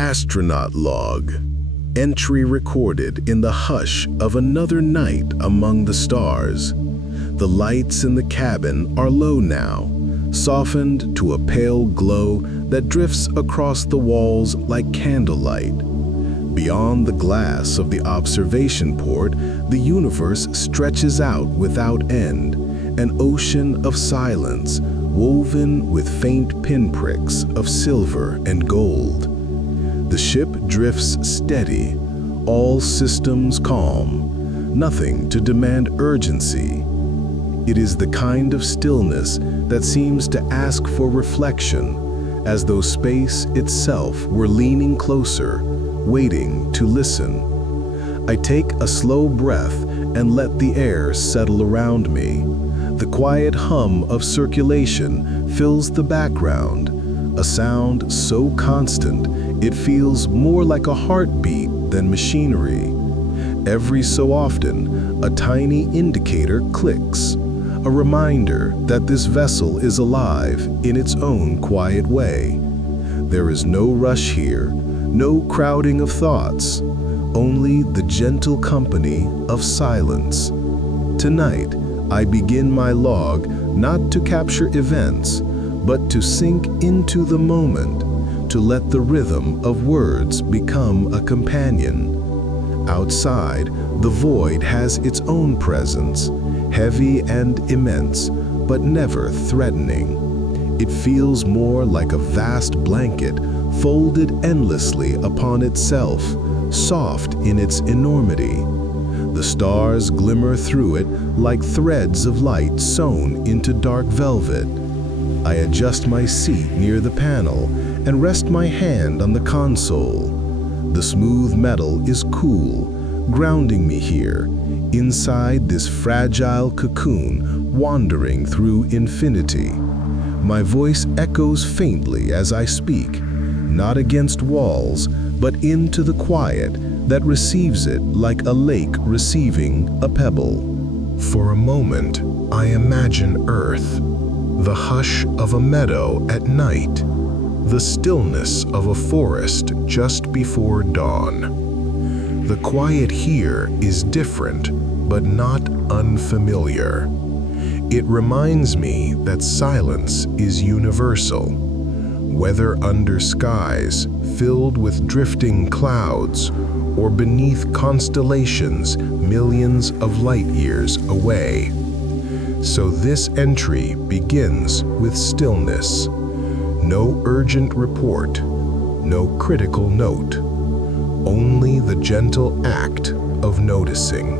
Astronaut log. Entry recorded in the hush of another night among the stars. The lights in the cabin are low now, softened to a pale glow that drifts across the walls like candlelight. Beyond the glass of the observation port, the universe stretches out without end, an ocean of silence woven with faint pinpricks of silver and gold. The ship drifts steady, all systems calm, nothing to demand urgency. It is the kind of stillness that seems to ask for reflection, as though space itself were leaning closer, waiting to listen. I take a slow breath and let the air settle around me. The quiet hum of circulation fills the background, a sound so constant it feels more like a heartbeat than machinery. Every so often, a tiny indicator clicks, a reminder that this vessel is alive in its own quiet way. There is no rush here, no crowding of thoughts, only the gentle company of silence. Tonight, I begin my log not to capture events, but to sink into the moment, to let the rhythm of words become a companion. Outside, the void has its own presence, heavy and immense, but never threatening. It feels more like a vast blanket folded endlessly upon itself, soft in its enormity. The stars glimmer through it like threads of light sewn into dark velvet. I adjust my seat near the panel and rest my hand on the console. The smooth metal is cool, grounding me here, inside this fragile cocoon wandering through infinity. My voice echoes faintly as I speak, not against walls, but into the quiet that receives it like a lake receiving a pebble. For a moment, I imagine Earth, the hush of a meadow at night, the stillness of a forest just before dawn. The quiet here is different, but not unfamiliar. It reminds me that silence is universal. Whether under skies filled with drifting clouds or beneath constellations millions of light years away. So this entry begins with stillness. No urgent report, no critical note, only the gentle act of noticing.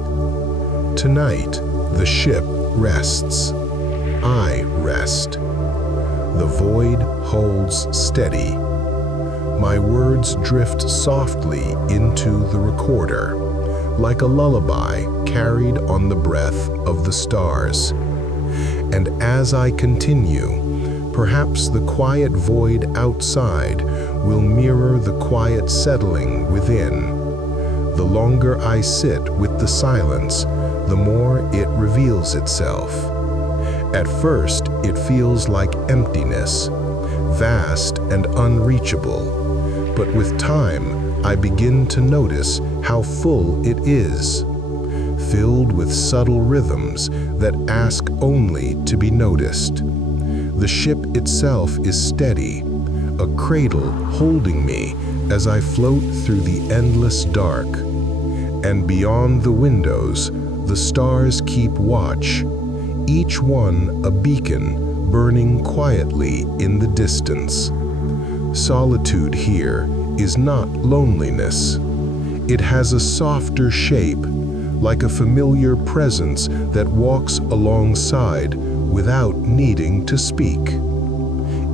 Tonight, the ship rests. I rest. The void holds steady. My words drift softly into the recorder, like a lullaby carried on the breath of the stars. And as I continue, perhaps the quiet void outside will mirror the quiet settling within. The longer I sit with the silence, the more it reveals itself. At first, it feels like emptiness, vast and unreachable. But with time, I begin to notice how full it is, filled with subtle rhythms that ask only to be noticed. The ship itself is steady, a cradle holding me as I float through the endless dark. And beyond the windows, the stars keep watch, each one a beacon burning quietly in the distance. Solitude here is not loneliness. It has a softer shape, like a familiar presence that walks alongside without needing to speak.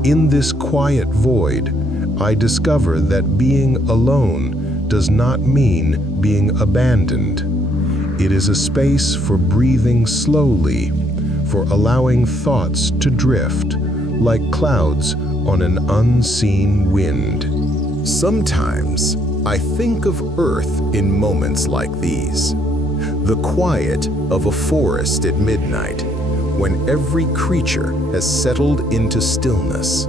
In this quiet void, I discover that being alone does not mean being abandoned. It is a space for breathing slowly, for allowing thoughts to drift, like clouds on an unseen wind. Sometimes I think of Earth in moments like these. The quiet of a forest at midnight, when every creature has settled into stillness.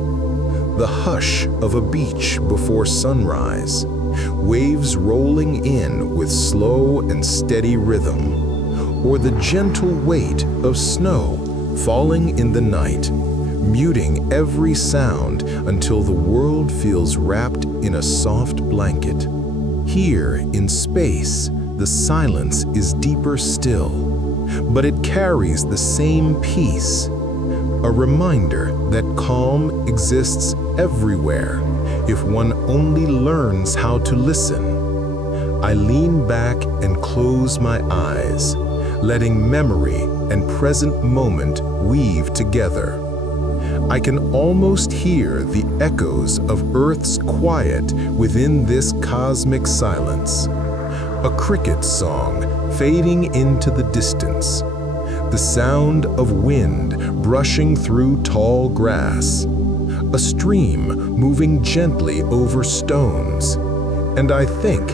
the hush of a beach before sunrise, waves rolling in with slow and steady rhythm, or the gentle weight of snow falling in the night, muting every sound until the world feels wrapped in a soft blanket. Here in space, the silence is deeper still, but it carries the same peace, a reminder that calm exists everywhere if one only learns how to listen. I lean back and close my eyes, letting memory and present moment weave together. I can almost hear the echoes of Earth's quiet within this cosmic silence. A cricket song fading into the distance, the sound of wind brushing through tall grass, a stream moving gently over stones. And I think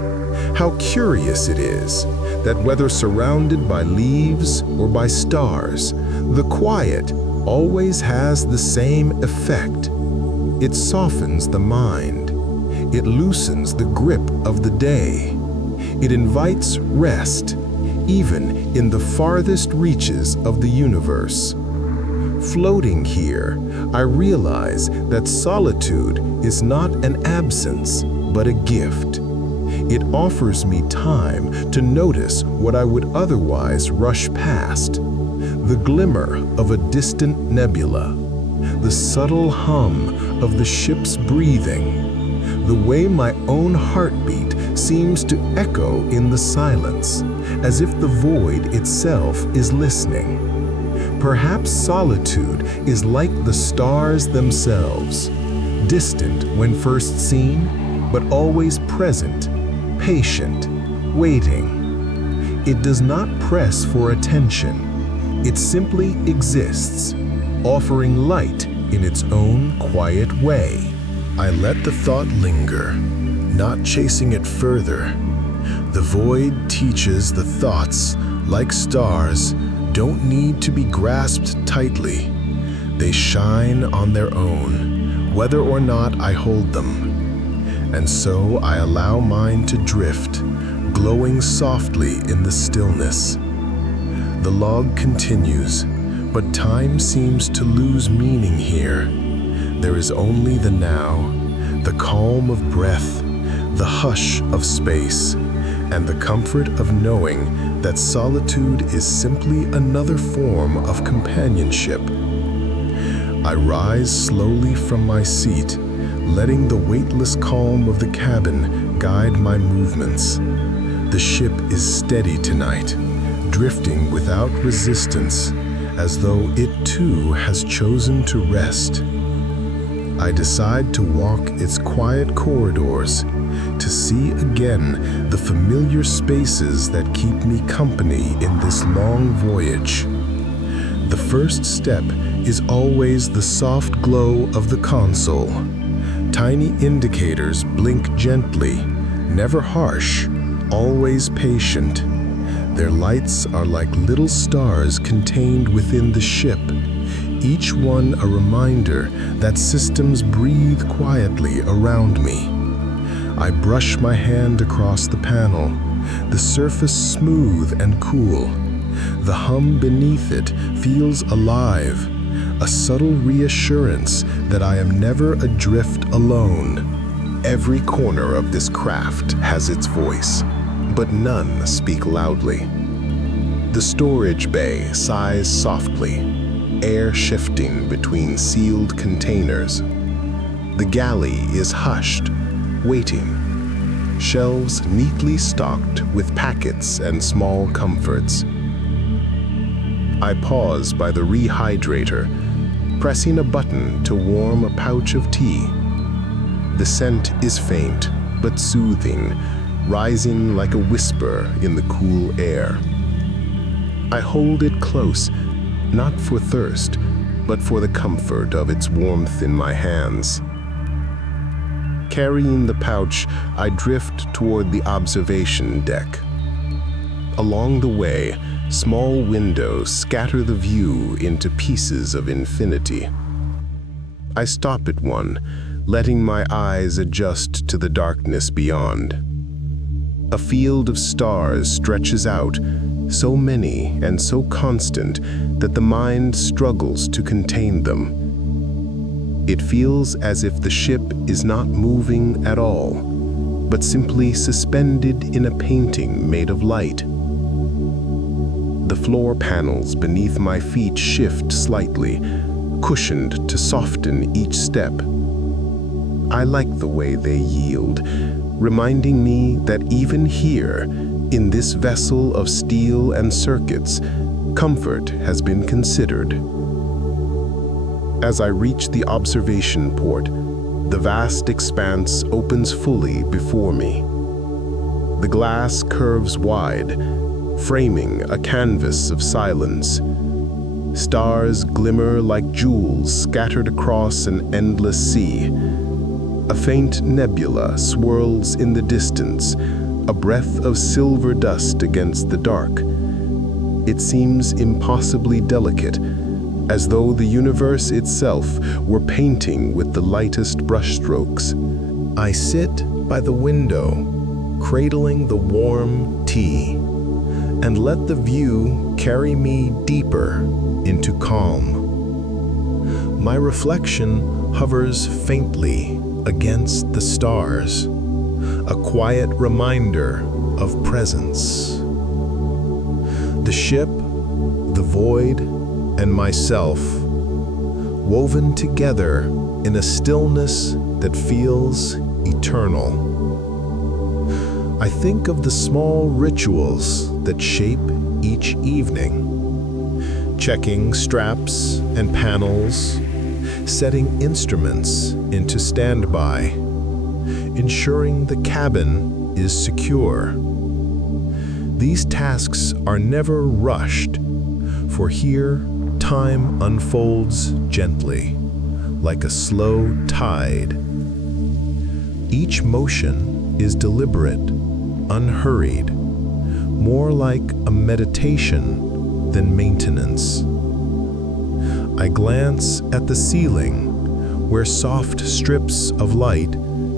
how curious it is that whether surrounded by leaves or by stars, the quiet always has the same effect. It softens the mind. It loosens the grip of the day. It invites rest, even in the farthest reaches of the universe. Floating here, I realize that solitude is not an absence, but a gift. It offers me time to notice what I would otherwise rush past. The glimmer of a distant nebula, the subtle hum of the ship's breathing, the way my own heartbeat seems to echo in the silence, as if the void itself is listening. Perhaps solitude is like the stars themselves, distant when first seen, but always present, patient, waiting. It does not press for attention. It simply exists, offering light in its own quiet way. I let the thought linger, not chasing it further. The void teaches the thoughts, like stars, don't need to be grasped tightly. They shine on their own, whether or not I hold them. And so I allow mine to drift, glowing softly in the stillness. The log continues, but time seems to lose meaning here. There is only the now, the calm of breath, the hush of space, and the comfort of knowing that solitude is simply another form of companionship. I rise slowly from my seat, letting the weightless calm of the cabin guide my movements. The ship is steady tonight, drifting without resistance, as though it too has chosen to rest. I decide to walk its quiet corridors, to see again the familiar spaces that keep me company in this long voyage. The first step is always the soft glow of the console. Tiny indicators blink gently, never harsh, always patient. Their lights are like little stars contained within the ship, each one a reminder that systems breathe quietly around me. I brush my hand across the panel, the surface smooth and cool. The hum beneath it feels alive, a subtle reassurance that I am never adrift alone. Every corner of this craft has its voice, but none speak loudly. The storage bay sighs softly, air shifting between sealed containers. The galley is hushed, waiting, shelves neatly stocked with packets and small comforts. I pause by the rehydrator, pressing a button to warm a pouch of tea. The scent is faint but soothing, rising like a whisper in the cool air. I hold it close, not for thirst, but for the comfort of its warmth in my hands. Carrying the pouch, I drift toward the observation deck. Along the way, small windows scatter the view into pieces of infinity. I stop at one, letting my eyes adjust to the darkness beyond. A field of stars stretches out, so many and so constant that the mind struggles to contain them. It feels as if the ship is not moving at all, but simply suspended in a painting made of light. The floor panels beneath my feet shift slightly, cushioned to soften each step. I like the way they yield, reminding me that even here, in this vessel of steel and circuits, comfort has been considered. As I reach the observation port, the vast expanse opens fully before me. The glass curves wide, framing a canvas of silence. Stars glimmer like jewels scattered across an endless sea. A faint nebula swirls in the distance, a breath of silver dust against the dark. It seems impossibly delicate, as though the universe itself were painting with the lightest brushstrokes. I sit by the window, cradling the warm tea, and let the view carry me deeper into calm. My reflection hovers faintly against the stars, a quiet reminder of presence. The ship, the void, and myself, woven together in a stillness that feels eternal. I think of the small rituals that shape each evening, checking straps and panels, setting instruments into standby, ensuring the cabin is secure. These tasks are never rushed, for here time unfolds gently, like a slow tide. Each motion is deliberate, unhurried, more like a meditation than maintenance. I glance at the ceiling, where soft strips of light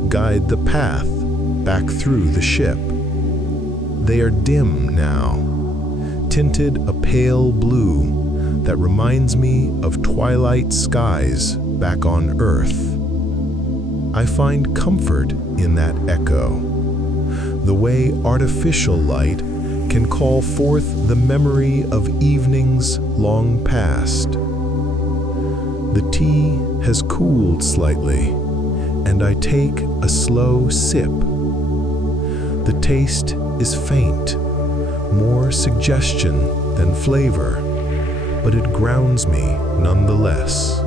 guide the path back through the ship. They are dim now, tinted a pale blue that reminds me of twilight skies back on Earth. I find comfort in that echo, the way artificial light can call forth the memory of evenings long past. The tea has cooled slightly, and I take a slow sip. The taste is faint, more suggestion than flavor, but it grounds me nonetheless.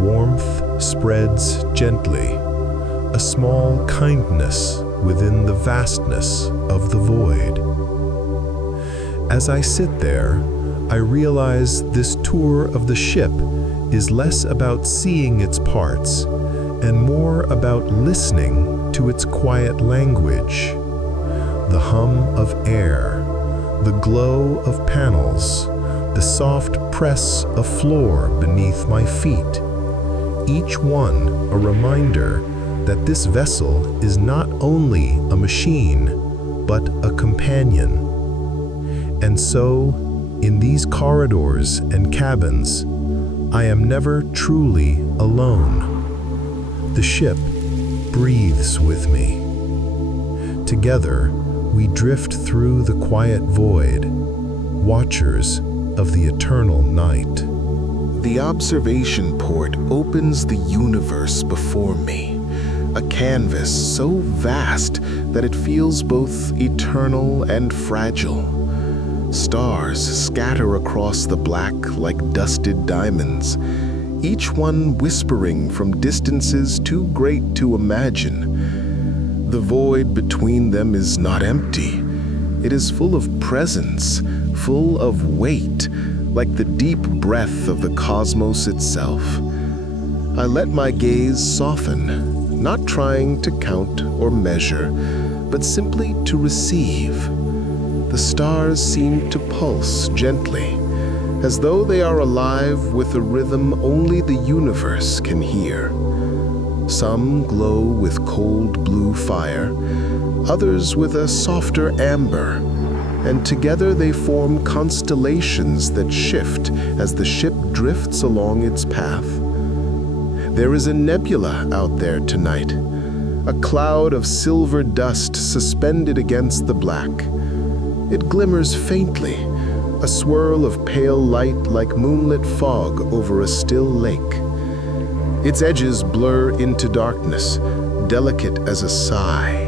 Warmth spreads gently, a small kindness within the vastness of the void. As I sit there, I realize this tour of the ship is less about seeing its parts and more about listening to its quiet language. The hum of air, the glow of panels, the soft press of floor beneath my feet, each one a reminder that this vessel is not only a machine, but a companion. And so, in these corridors and cabins, I am never truly alone. The ship breathes with me. Together, we drift through the quiet void, watchers of the eternal night. The observation port opens the universe before me, a canvas so vast that it feels both eternal and fragile. Stars scatter across the black like dusted diamonds, each one whispering from distances too great to imagine. The void between them is not empty. It is full of presence, full of weight, like the deep breath of the cosmos itself. I let my gaze soften, not trying to count or measure, but simply to receive. The stars seem to pulse gently, as though they are alive with a rhythm only the universe can hear. Some glow with cold blue fire, others with a softer amber, and together they form constellations that shift as the ship drifts along its path. There is a nebula out there tonight, a cloud of silver dust suspended against the black. It glimmers faintly, a swirl of pale light like moonlit fog over a still lake. Its edges blur into darkness, delicate as a sigh.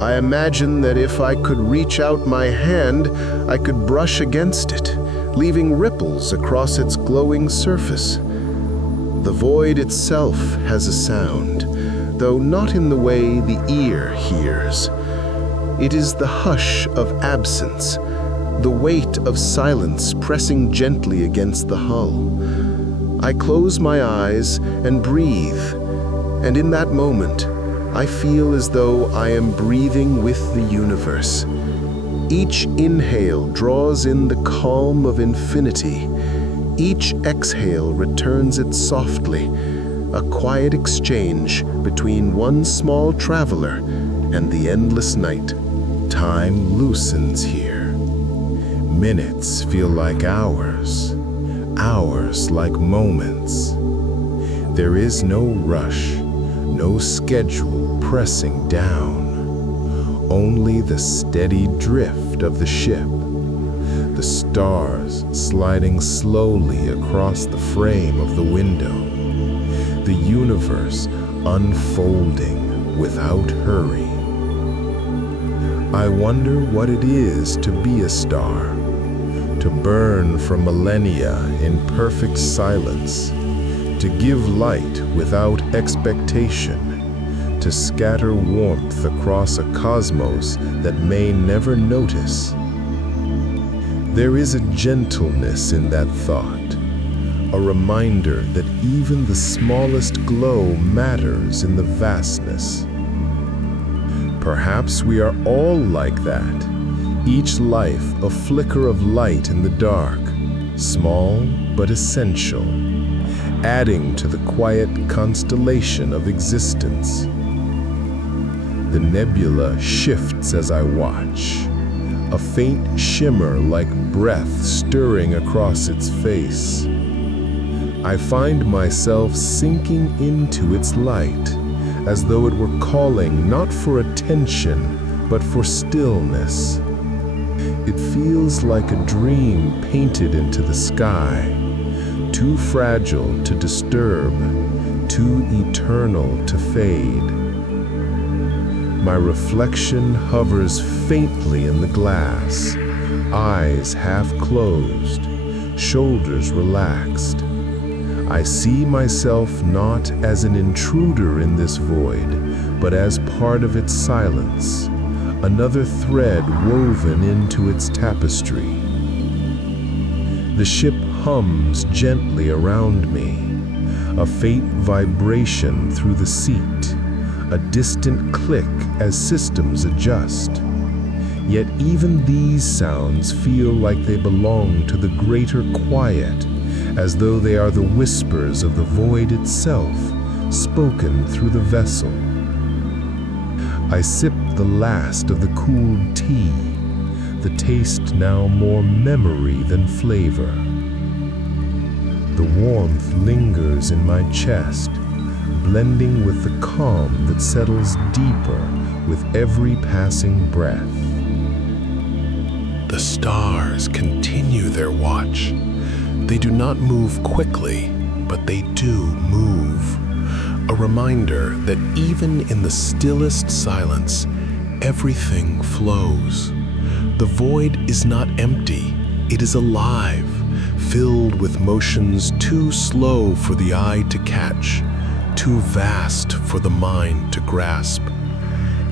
I imagine that if I could reach out my hand, I could brush against it, leaving ripples across its glowing surface. The void itself has a sound, though not in the way the ear hears. It is the hush of absence, the weight of silence pressing gently against the hull. I close my eyes and breathe, and in that moment, I feel as though I am breathing with the universe. Each inhale draws in the calm of infinity. Each exhale returns it softly, a quiet exchange between one small traveler and the endless night. Time loosens here. Minutes feel like hours, hours like moments. There is no rush, no schedule pressing down, only the steady drift of the ship, the stars sliding slowly across the frame of the window, the universe unfolding without hurry. I wonder what it is to be a star, to burn for millennia in perfect silence, to give light without expectation, to scatter warmth across a cosmos that may never notice. There is a gentleness in that thought, a reminder that even the smallest glow matters in the vastness. Perhaps we are all like that, each life a flicker of light in the dark, small but essential, adding to the quiet constellation of existence. The nebula shifts as I watch, a faint shimmer like breath stirring across its face. I find myself sinking into its light, as though it were calling not for attention, but for stillness. It feels like a dream painted into the sky, too fragile to disturb, too eternal to fade. My reflection hovers faintly in the glass, eyes half closed, shoulders relaxed. I see myself not as an intruder in this void, but as part of its silence, another thread woven into its tapestry. The ship hums gently around me, a faint vibration through the seat, a distant click as systems adjust. Yet even these sounds feel like they belong to the greater quiet, as though they are the whispers of the void itself, spoken through the vessel. I sip the last of the cooled tea, the taste now more memory than flavor. The warmth lingers in my chest, blending with the calm that settles deeper with every passing breath. The stars continue their watch. They do not move quickly, but they do move. A reminder that even in the stillest silence, everything flows. The void is not empty, it is alive, filled with motions too slow for the eye to catch, too vast for the mind to grasp.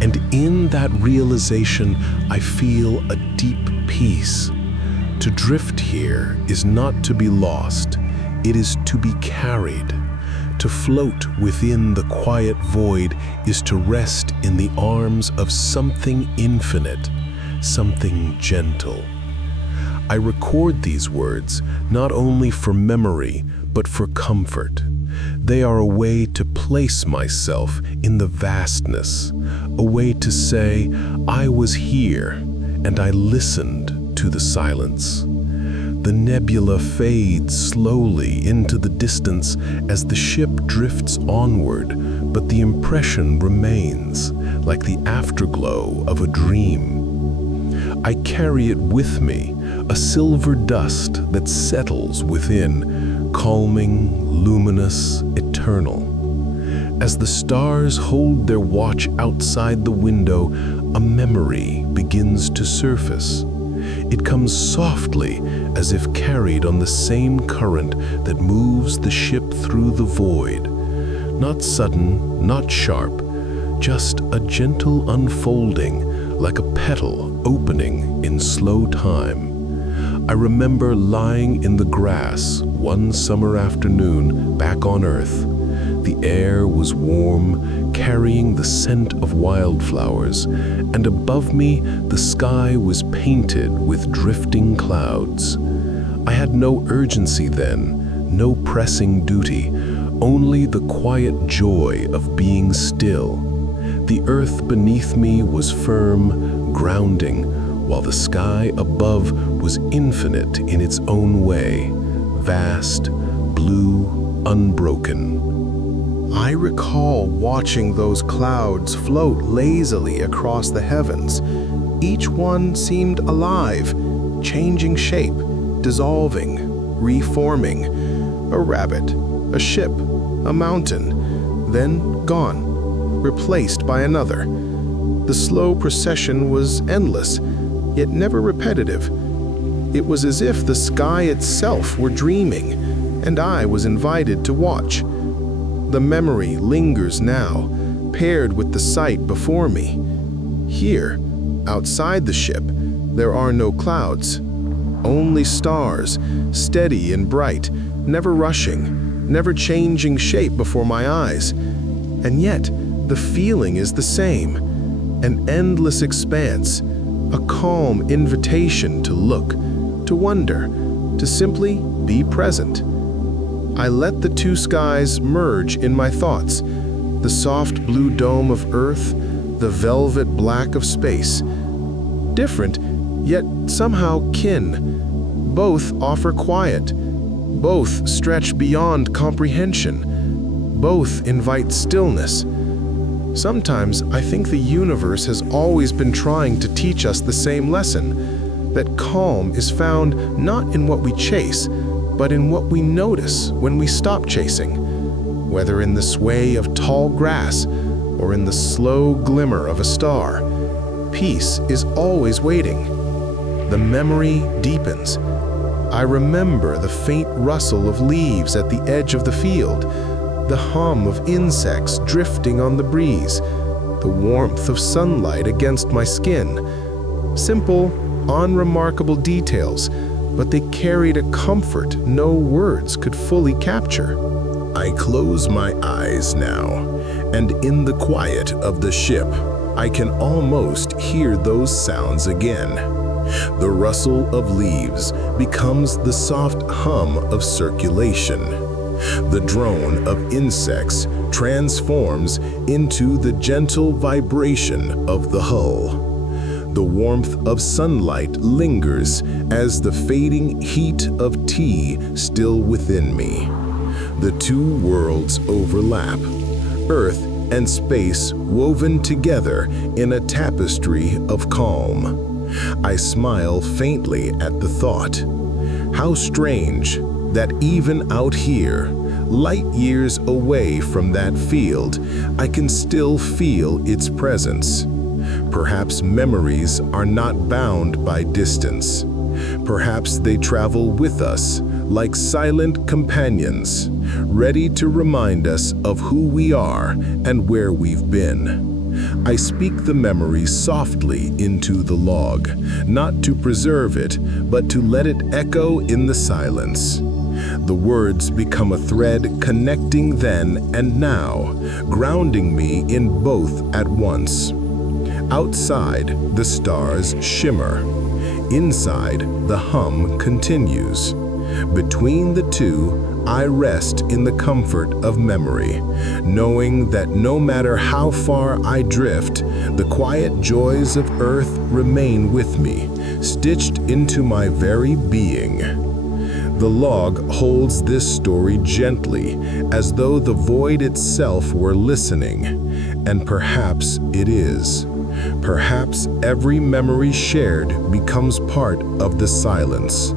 And in that realization, I feel a deep peace. To drift here is not to be lost, it is to be carried. To float within the quiet void is to rest in the arms of something infinite, something gentle. I record these words not only for memory, but for comfort. They are a way to place myself in the vastness, a way to say I was here and I listened to the silence. The nebula fades slowly into the distance as the ship drifts onward, but the impression remains, like the afterglow of a dream. I carry it with me, a silver dust that settles within, calming, luminous, eternal. As the stars hold their watch outside the window, a memory begins to surface. It comes softly, as if carried on the same current that moves the ship through the void. Not sudden, not sharp, just a gentle unfolding, like a petal opening in slow time. I remember lying in the grass one summer afternoon back on Earth. The air was warm, carrying the scent of wildflowers, and above me the sky was painted with drifting clouds. I had no urgency then, no pressing duty, only the quiet joy of being still. The earth beneath me was firm, grounding, while the sky above was infinite in its own way, vast, blue, unbroken. I recall watching those clouds float lazily across the heavens. Each one seemed alive, changing shape, dissolving, reforming. A rabbit, a ship, a mountain, then gone, replaced by another. The slow procession was endless, yet never repetitive. It was as if the sky itself were dreaming, and I was invited to watch. The memory lingers now, paired with the sight before me. Here, outside the ship, there are no clouds, only stars, steady and bright, never rushing, never changing shape before my eyes. And yet, the feeling is the same, an endless expanse, a calm invitation to look, to wonder, to simply be present. I let the two skies merge in my thoughts, the soft blue dome of Earth, the velvet black of space. Different, yet somehow kin. Both offer quiet. Both stretch beyond comprehension. Both invite stillness. Sometimes I think the universe has always been trying to teach us the same lesson, that calm is found not in what we chase, but in what we notice when we stop chasing, whether in the sway of tall grass or in the slow glimmer of a star. Peace is always waiting. The memory deepens. I remember the faint rustle of leaves at the edge of the field, the hum of insects drifting on the breeze, the warmth of sunlight against my skin. Simple, unremarkable details, but they carried a comfort no words could fully capture. I close my eyes now, and in the quiet of the ship, I can almost hear those sounds again. The rustle of leaves becomes the soft hum of circulation. The drone of insects transforms into the gentle vibration of the hull. The warmth of sunlight lingers as the fading heat of tea still within me. The two worlds overlap, Earth and space woven together in a tapestry of calm. I smile faintly at the thought. How strange that even out here, light years away from that field, I can still feel its presence. Perhaps memories are not bound by distance. Perhaps they travel with us like silent companions, ready to remind us of who we are and where we've been. I speak the memory softly into the log, not to preserve it, but to let it echo in the silence. The words become a thread connecting then and now, grounding me in both at once. Outside, the stars shimmer. Inside, the hum continues. Between the two, I rest in the comfort of memory, knowing that no matter how far I drift, the quiet joys of earth remain with me, stitched into my very being. The log holds this story gently, as though the void itself were listening, and perhaps it is. Perhaps every memory shared becomes part of the silence,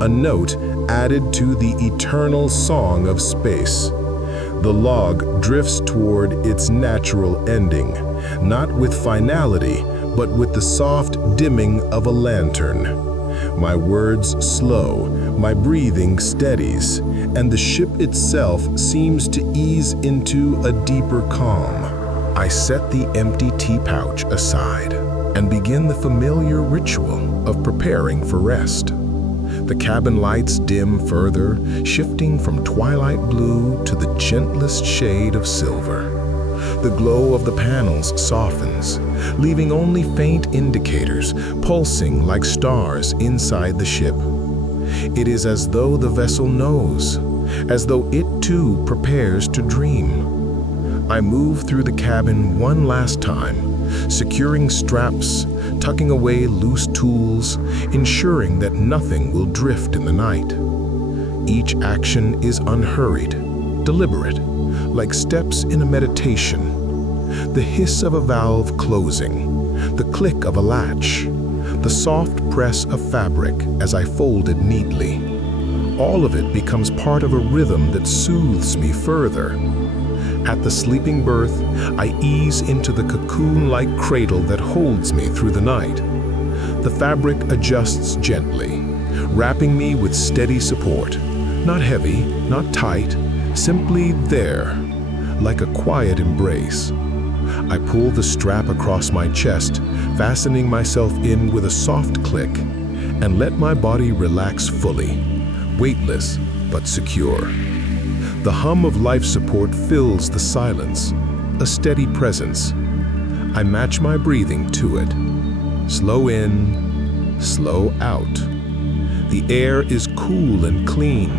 a note added to the eternal song of space. The log drifts toward its natural ending, not with finality, but with the soft dimming of a lantern. My words slow, my breathing steadies, and the ship itself seems to ease into a deeper calm. I set the empty tea pouch aside and begin the familiar ritual of preparing for rest. The cabin lights dim further, shifting from twilight blue to the gentlest shade of silver. The glow of the panels softens, leaving only faint indicators pulsing like stars inside the ship. It is as though the vessel knows, as though it too prepares to dream. I move through the cabin one last time, securing straps, tucking away loose tools, ensuring that nothing will drift in the night. Each action is unhurried, deliberate, like steps in a meditation. The hiss of a valve closing, the click of a latch, the soft press of fabric as I fold it neatly. All of it becomes part of a rhythm that soothes me further. At the sleeping berth, I ease into the cocoon-like cradle that holds me through the night. The fabric adjusts gently, wrapping me with steady support. Not heavy, not tight, simply there, like a quiet embrace. I pull the strap across my chest, fastening myself in with a soft click, and let my body relax fully, weightless but secure. The hum of life support fills the silence, a steady presence. I match my breathing to it. Slow in, slow out. The air is cool and clean,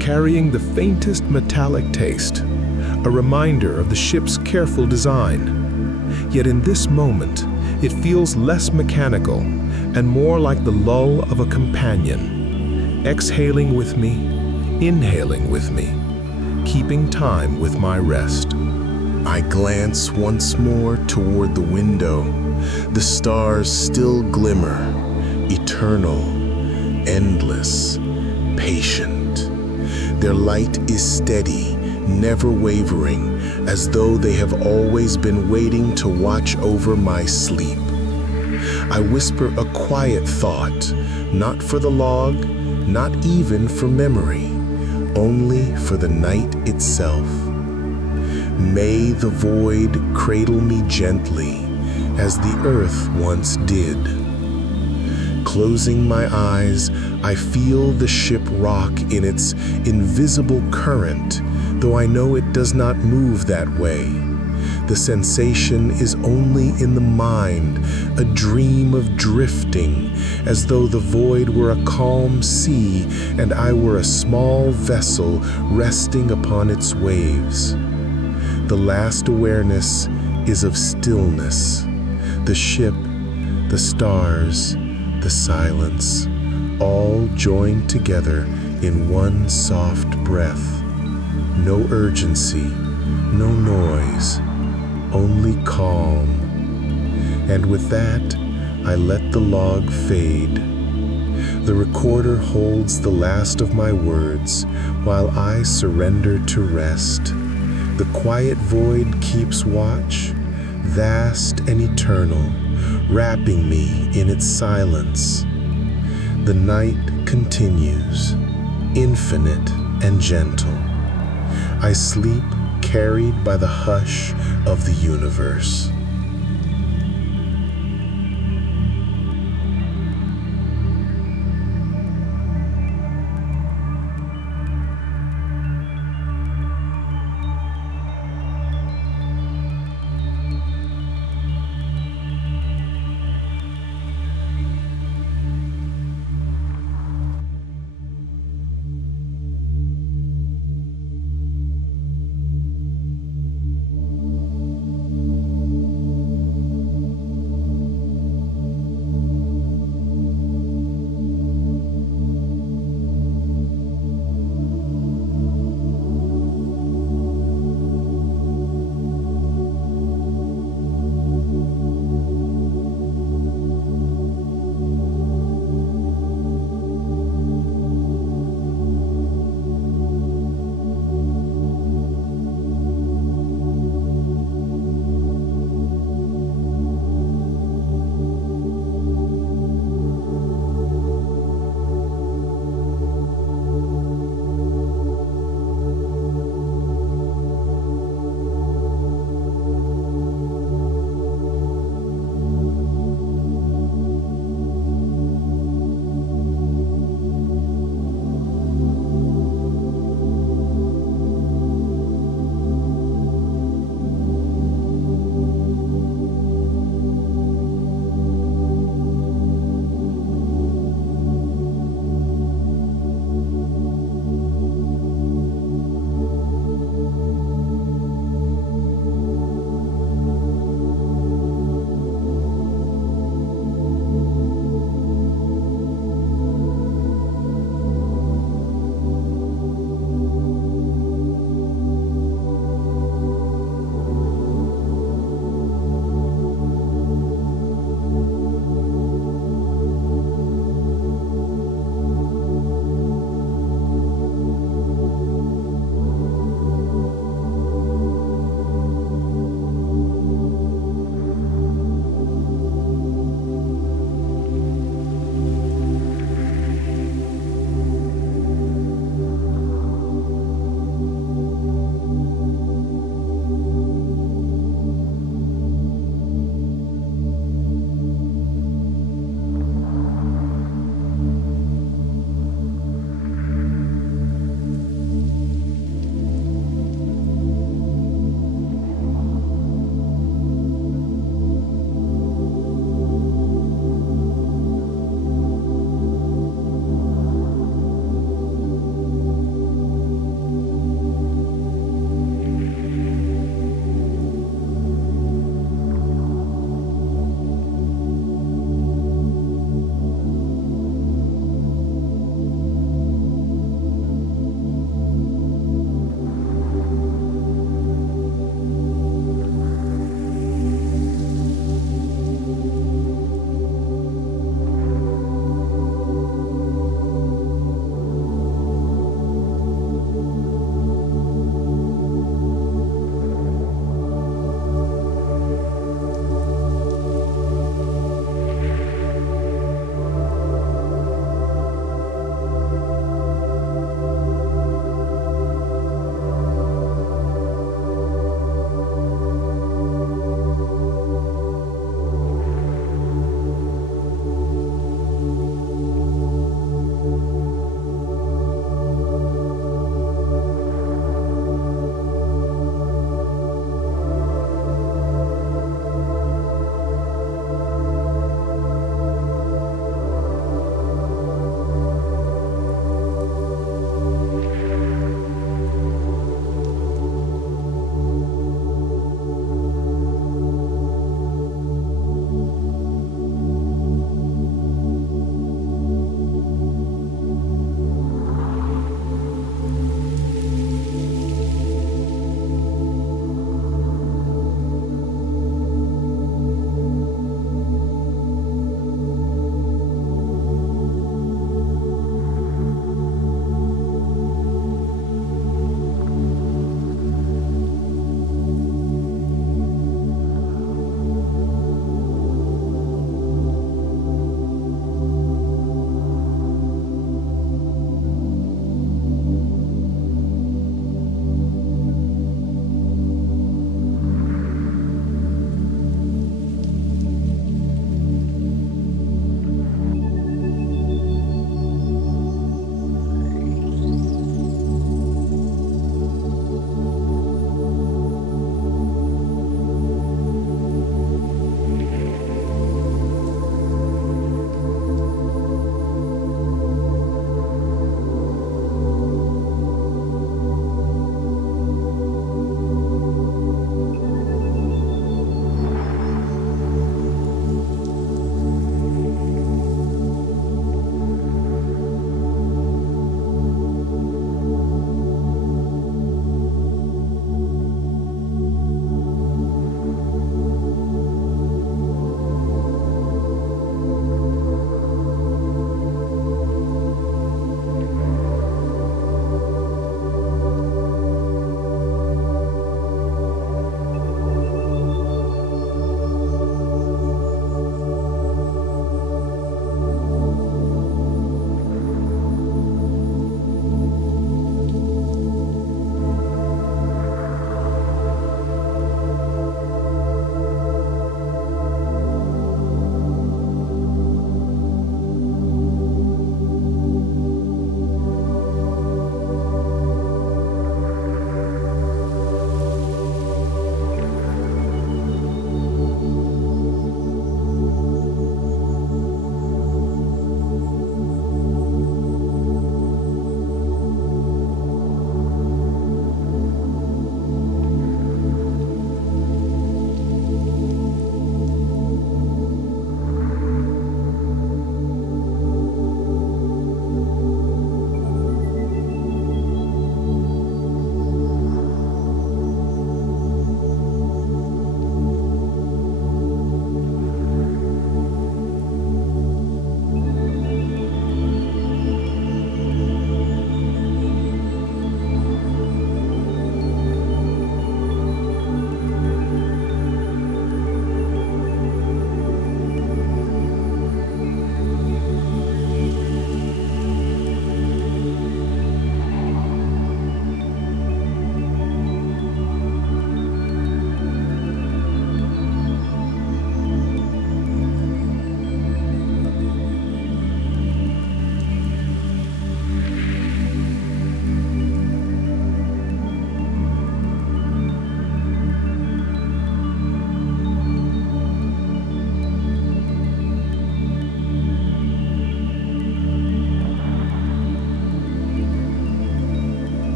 carrying the faintest metallic taste, a reminder of the ship's careful design. Yet in this moment, it feels less mechanical and more like the lull of a companion, exhaling with me, inhaling with me, keeping time with my rest. I glance once more toward the window. The stars still glimmer, eternal, endless, patient. Their light is steady, never wavering, as though they have always been waiting to watch over my sleep. I whisper a quiet thought, not for the log, not even for memory, only for the night itself. May the void cradle me gently, as the earth once did. Closing my eyes, I feel the ship rock in its invisible current, though I know it does not move that way. The sensation is only in the mind, a dream of drifting, as though the void were a calm sea and I were a small vessel resting upon its waves. The last awareness is of stillness. The ship, the stars, the silence, all joined together in one soft breath. No urgency, no noise, only calm. And with that, I let the log fade. The recorder holds the last of my words while I surrender to rest. The quiet void keeps watch, vast and eternal, wrapping me in its silence. The night continues, infinite and gentle. I sleep carried by the hush of the universe.